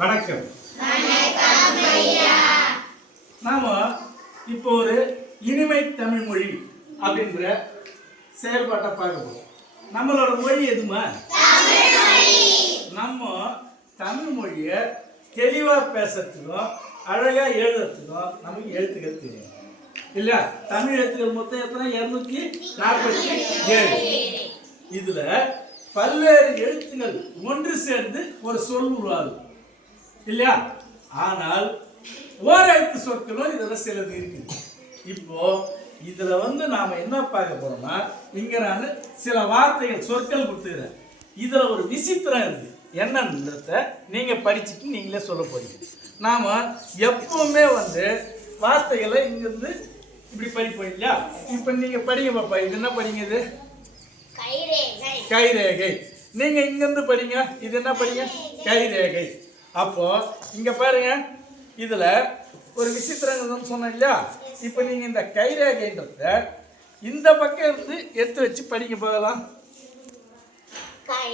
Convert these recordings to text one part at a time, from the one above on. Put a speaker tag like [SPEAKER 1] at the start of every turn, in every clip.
[SPEAKER 1] வணக்கம். நாம இப்போ ஒரு இனிமை தமிழ் மொழி அப்படின்ற செயல்பாட்டை பார்க்க போறோம். நம்மளோட மொழி எதுமா? நம்ம தமிழ் மொழியை தெளிவா பேசுறதுக்கும் அழகா எழுதுறதுக்கும் நமக்கு எழுத்துக்கள் தெரியும். இல்லையா? தமிழ் எழுத்துக்கள் மொத்தம் எத்தனை? இரநூத்தி நாற்பத்தி ஏழு. இதுல பல்வேறு எழுத்துக்கள் ஒன்று சேர்ந்து ஒரு சொல் உருவாகும் இல்லையா? ஆனால் ஓரெழுத்து சொற்களும் இதுல சிலது இருக்குது இப்போ இதுல வந்து நாம என்ன பார்க்க போறோம்னா இங்க நான் சில வார்த்தைகள் சொற்கள் கொடுத்துக்கிறேன். இதுல ஒரு விசித்திரம் இருக்கு. என்னன்றத நீங்க படிச்சுட்டு நீங்களே சொல்ல போறீங்க. நாம எப்பவுமே வந்து வார்த்தைகளை இங்கிருந்து இப்படி படிப்போம் இல்லையா? இப்போ நீங்க படிங்க பாப்பா. இது என்ன படிங்க இது?
[SPEAKER 2] கைரேகை.
[SPEAKER 1] கைரேகை. நீங்க இங்கிருந்து படிங்க. இது என்ன படிங்க? கைரேகை. அப்போ இங்க பாருங்க. இதுல ஒரு விசித்திரம் சொன்னேன் இல்லையா? இப்போ நீங்க இந்த கைரேகைன்றத இந்த பக்கம் இருந்து எடுத்து வச்சு படிக்க போகலாம்
[SPEAKER 2] கை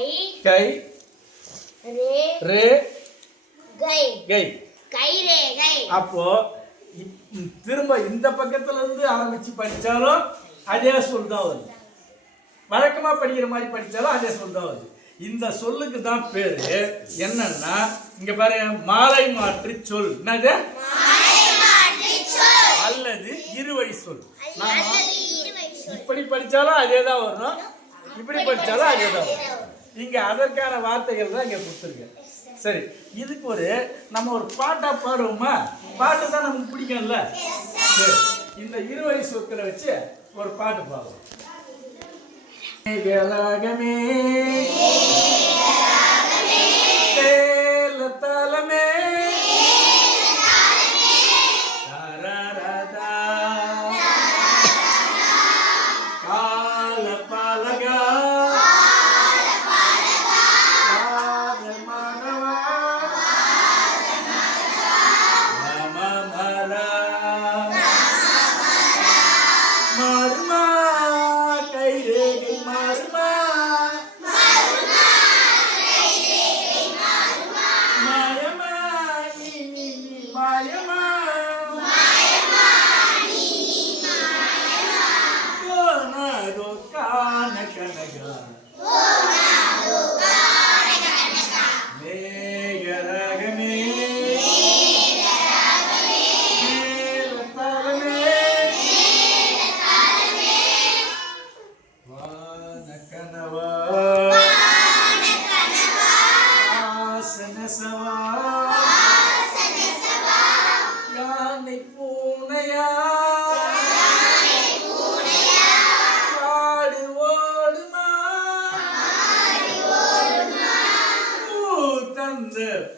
[SPEAKER 1] கை
[SPEAKER 2] ரே கை
[SPEAKER 1] அப்போ திரும்ப இந்த பக்கத்துல இருந்து ஆரம்பிச்சு படிச்சாலும் அதே சொல் தான் வருது. வழக்கமா படிக்கிற மாதிரி படிச்சாலும் அதே சொல் தான் வருது. இந்த சொல்லுக்கு தான் பேரு. என்னன்னா இங்க பாரு மாலை மாற்று சொல். என்னது? அல்லது இருவழி சொல். இப்படி படிச்சாலும் அதே தான் வரும். இப்படி படிச்சாலும் அதே தான் வரும். இங்க அதற்கான வார்த்தைகள் தான் இங்க கொடுத்துருக்கேன். சரி இதுக்கு ஒரு நம்ம ஒரு பாட்டா பாடுவோமா? பாட்டு தான் நமக்கு பிடிக்கும்ல? சரி இந்த இருவழி சொற்களை வச்சு ஒரு பாட்டு பாடுவோம். జలగమే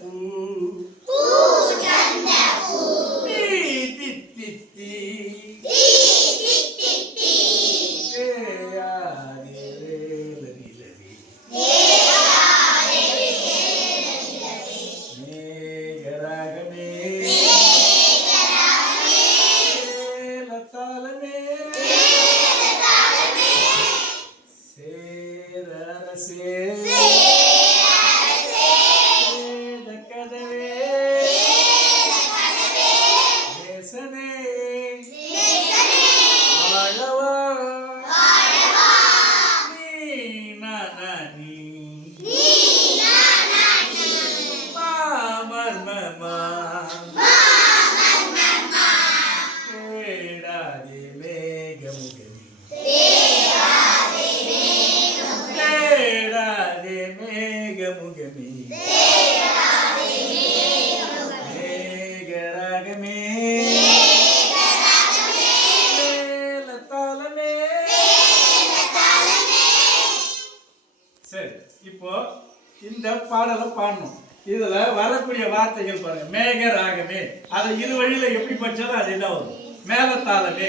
[SPEAKER 1] food. தேடாதே மேகமுகமி தேடாதே மேகமுகமி மேகராகமே மேலத்தாளமே சரி இப்போ இந்த பாடலை பாடணும் இதுல வரக்கூடிய வார்த்தைகள் பாருங்க மேக ராகமே அதை இரு வழியில எப்படி படிச்சாலும் அதே தான் வரும் மேலத்தாளமே.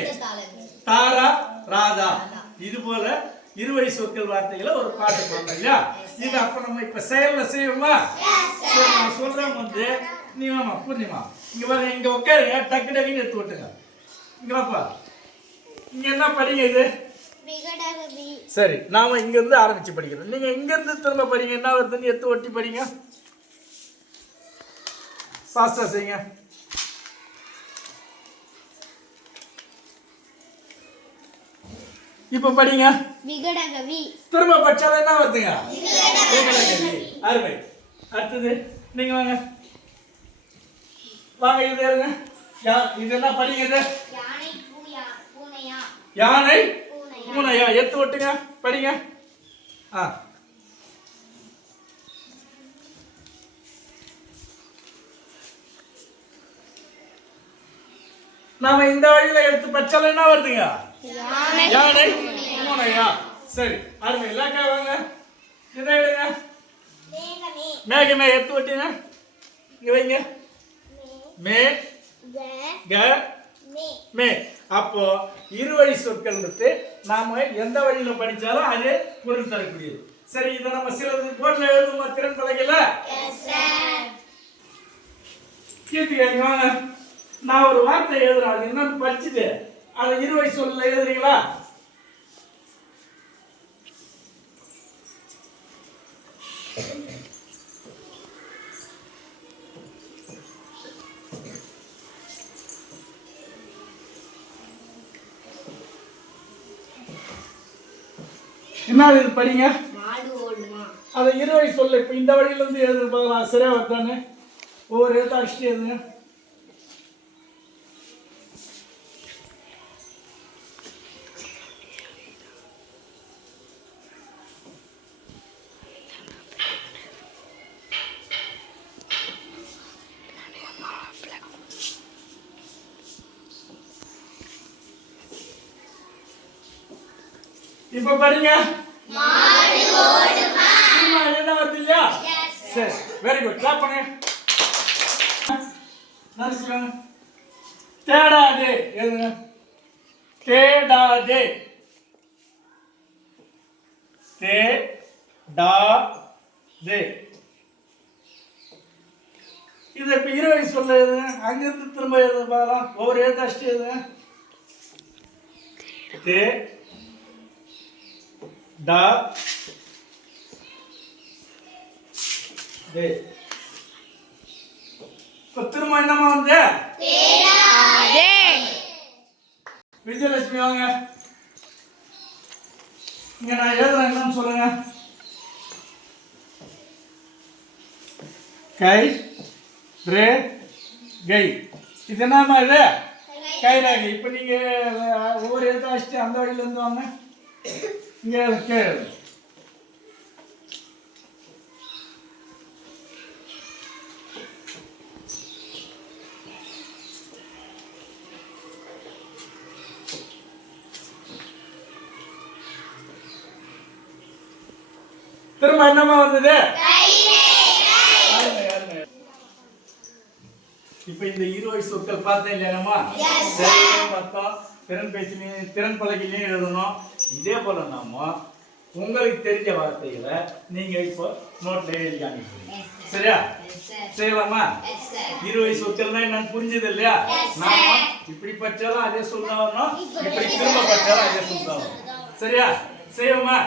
[SPEAKER 1] தாரா ராதா. இது போல இருவழி சொற்கள் வார்த்தைகளை ஒரு பாட்டு பாடணும் இல்லையா? இது அப்ப நம்ம இப்ப செயல்ல செய்வோமா? சரி நான் சொல்றேன் வந்து நீ வாமா பூர்ணிமா. இங்க பாருங்க இங்க உட்காருங்க. டக்கு டக்குன்னு எடுத்து விட்டுங்க இங்க வாப்பா. இங்க என்ன படிங்க இது? சரி நாம இங்க இருந்து ஆரம்பிச்சு படிக்கிறோம். நீங்க இங்க இருந்து திரும்ப படிங்க. என்ன வருதுன்னு எடுத்து ஒட்டி படிங்க. ஃபாஸ்டா செய்யுங்க. இப்போ படிங்க.
[SPEAKER 2] விகடகவி.
[SPEAKER 1] திரும்ப படிச்சாலும் என்ன வருதுங்க? விகடகவி. அருமை. அடுத்தது நீங்க வாங்க. வாங்க இது இருங்க யா இது என்ன படிங்க
[SPEAKER 2] யானை பூயா பூனையா?
[SPEAKER 1] யானை
[SPEAKER 2] பூனையா?
[SPEAKER 1] பூனையா? எடுத்து விட்டுங்க படிங்க. ஆ. நாம இந்த வழியில எடுத்து படிச்சாலும் என்ன வருதுங்க?
[SPEAKER 2] யானை?
[SPEAKER 1] பூனையா சரி அருமை. இல்லாக்கா வாங்க இதை எடுங்க.
[SPEAKER 2] மேகமே
[SPEAKER 1] எடுத்து விட்டீங்க. இங்க வைங்க. மே
[SPEAKER 2] க மே.
[SPEAKER 1] அப்போ இருவழி சொற்கள்ன்றது நாம எந்த வழியில படிச்சாலும் அது பொருள் தரக்கூடியது. சரி இதை நம்ம சிலது போர்டில் எழுதுமா? திறன் கீர்த்திகாங்க வாங்க. நான் ஒரு வார்த்தை எழுதுறேன். அது என்னன்னு படிச்சுட்டு அதை இருவழி சொல்ல எழுதுறீங்களா? என்ன இது படிங்க? அதை இருவழி சொல்ல இப்போ இந்த வழியில இருந்து எழுதுற பார்க்கலாம் சரியா வருதானே ஒவ்வொரு எழுத்து அடிச்சுட்டு எழுதுங்க. இப்ப பாருங்க. திரும்ப என்ன வருது இல்லையா சரி வெரி குட் கிளாப் பண்ணுங்க. நடிச்சுக்கோங்க தேடாதே எழுதுங்க. தேடாதே. தே டா தே இதை இப்போ இருவழி சொல்ல எழுதுங்க. அங்கிருந்து திரும்ப எழுத பார்க்கலாம். ஒவ்வொரு எழுத்து அடிச்சுட்டு எழுதுங்க. தே தே இப்போ திரும்ப என்னமா வந்து? விஜயலட்சுமி வாங்க. இங்க நான் எழுதுறேன் என்னன்னு சொல்லுங்க. கை ரே கை. இது என்னம்மா இது? கைராகி. இப்போ நீங்க ஒவ்வொரு எழுத்து வச்சுட்டு அந்த வழியில இருந்து வாங்க. இங்க கீழே திரும்ப என்னமா வந்தது. இப்ப இந்த இருவழி சொற்கள் பார்த்தேன் இல்லையாமா திறன் பேச்சிலையும் திறன் பலகையிலையும் எழுதணும். இதே போல நாம உங்களுக்கு தெரிஞ்ச வார்த்தைகளை நீங்க இப்போ நோட்ல எழுதி அனுப்பிடுங்க சரியா? செய்யலாமா? இருவழி சொற்கள்னா என்னன்னு புரிஞ்சது இல்லையா நாம இப்படி படிச்சாலும் அதே சொல் தான் வரணும் இப்படி திரும்ப படிச்சாலும் அதே சொல் தான் வரணும் சரியா செய்வோமா